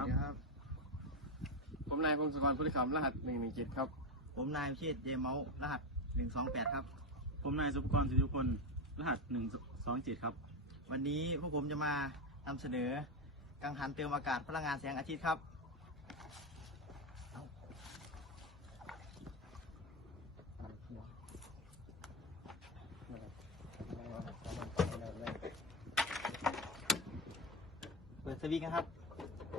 ครับ ครับ ผมนายพงศกรพุทธิคำรหัสหนึ่งหนึ่งเจ็ดครับ ผมนายพิเชษเจเมาส์รหัสหนึ่งสองแปดครับ ผมนายสุภกรสิริพลรหัสหนึ่งสองเจ็ดครับ วันนี้พวกผมจะมานำเสนอ กังหันเติมอากาศพลังงานแสงอาทิตย์ครับ เปิดสวิตช์นะครับ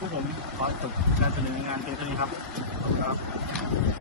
ผู้ผมขอจบการเสนองานเพียงเท่านี้ครับขอบคุณครับ